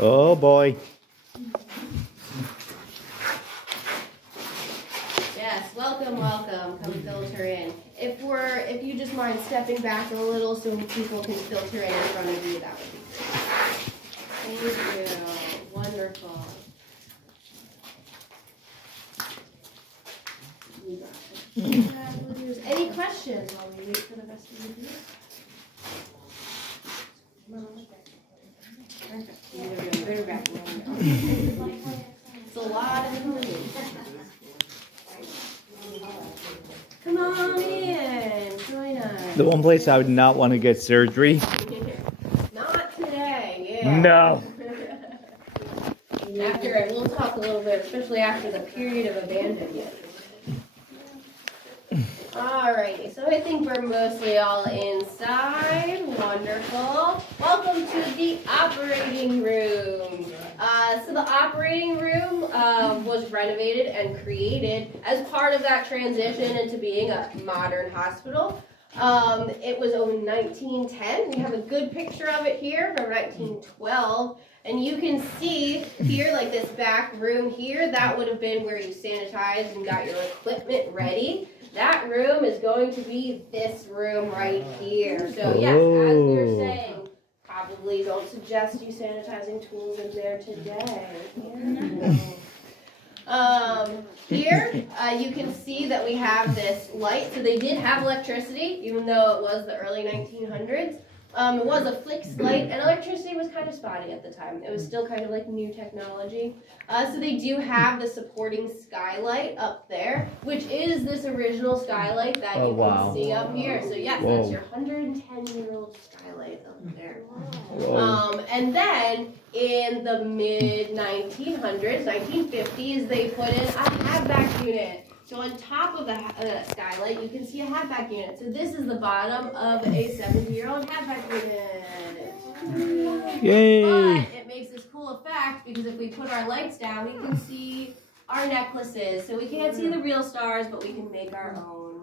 Oh boy. Yes, welcome. Come filter in. If you just mind stepping back a little so people can filter in front of you, that would be great. Thank you. Wonderful. Any questions while we wait for the rest of the video? It's a lot of information. Come on in, join us. The one place I would not want to get surgery. Not today, yeah. No. We'll talk a little bit, especially after the period of abandonment. Alrighty, so I think we're mostly all inside. Wonderful. Welcome to the operating room. So the operating room was renovated and created as part of that transition into being a modern hospital. It was in 1910. We have a good picture of it here from 1912. And you can see here, like this back room here, that would have been where you sanitized and got your equipment ready. That room is going to be this room right here. So yes, as they're saying, probably don't suggest you sanitizing tools in there today. Here, you can see that we have this light. So they did have electricity, even though it was the early 1900s. It was a fixed light, and electricity was kind of spotty at the time. It was still kind of like new technology. So they do have the supporting skylight up there, which is this original skylight that you can see up here. So yes, that's your 110-year-old skylight up there. And then in the mid-1900s, 1950s, they put in a HVAC unit. So on top of the skylight, you can see a HVAC unit. So this is the bottom of a 70-year-old HVAC unit. Yay! But it makes this cool effect because if we put our lights down, we can see our necklaces. So we can't see the real stars, but we can make our own.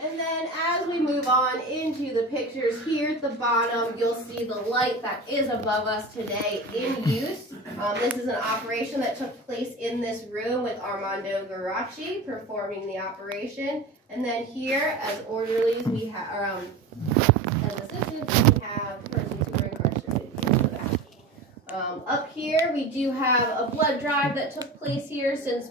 And then as we move on into the pictures here at the bottom, you'll see the light that is above us today in use. This is an operation that took place in this room with Armando Garaci performing the operation. And then here, as orderlies, we have, as assistants, we have persons who are incarcerated here in the back. Up here, we do have a blood drive that took place here since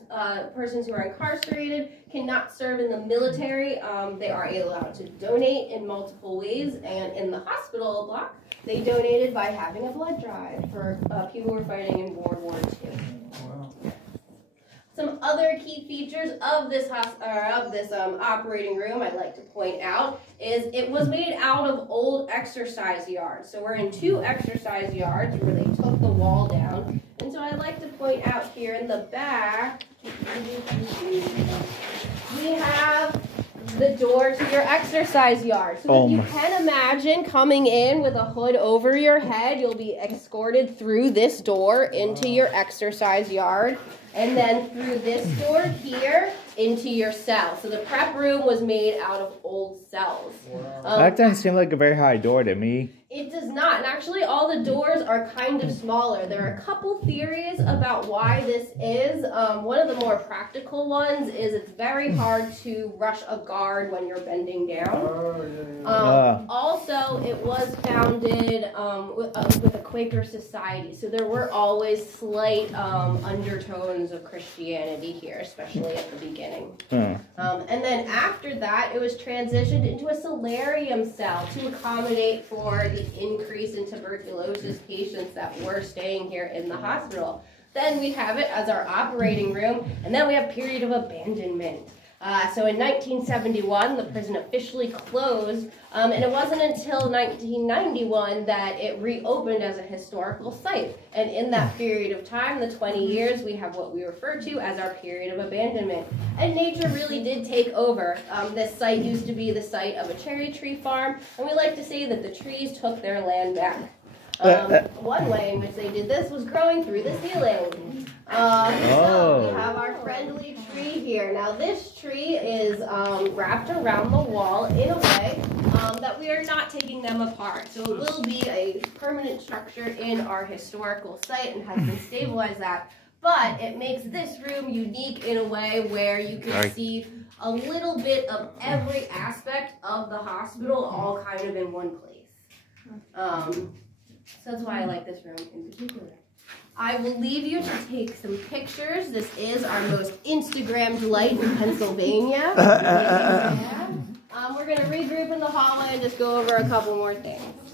persons who are incarcerated cannot serve in the military. They are allowed to donate in multiple ways, and in the hospital block, they donated by having a blood drive for people who were fighting in World War II. Some other key features of this operating room I'd like to point out is it was made out of old exercise yards. So we're in 2 exercise yards where they took the wall down. And so I'd like to point out here in the back, we have the door to your exercise yard. So if you can imagine coming in with a hood over your head, you'll be escorted through this door into your exercise yard. And then through this door here into your cell. So the prep room was made out of old cells. That doesn't seem like a very high door to me. It does not. And actually all the doors are kind of smaller. There are a couple theories about why this is. One of the more practical ones is it's very hard to rush a guard when you're bending down. Also, it was founded with a Quaker society. So there were always slight undertones of Christianity here, especially at the beginning. And then after that, it was transitioned into a solarium cell to accommodate for the increase in tuberculosis patients that were staying here in the hospital. Then we have it as our operating room, and then we have period of abandonment. So in 1971, the prison officially closed, and it wasn't until 1991 that it reopened as a historical site. And in that period of time, the 20 years, we have what we refer to as our period of abandonment. And nature really did take over. This site used to be the site of a cherry tree farm, and we like to say that the trees took their land back. One way in which they did this was growing through the ceiling. So we have our friendly tree here. Now this tree is wrapped around the wall in a way that we are not taking them apart. So it will be a permanent structure in our historical site and has been stabilized that. But it makes this room unique in a way where you can see a little bit of every aspect of the hospital all kind of in one place. So that's why I like this room in particular. I will leave you to take some pictures. This is our most Instagram delight in Pennsylvania. We're going to regroup in the hallway and just go over a couple more things.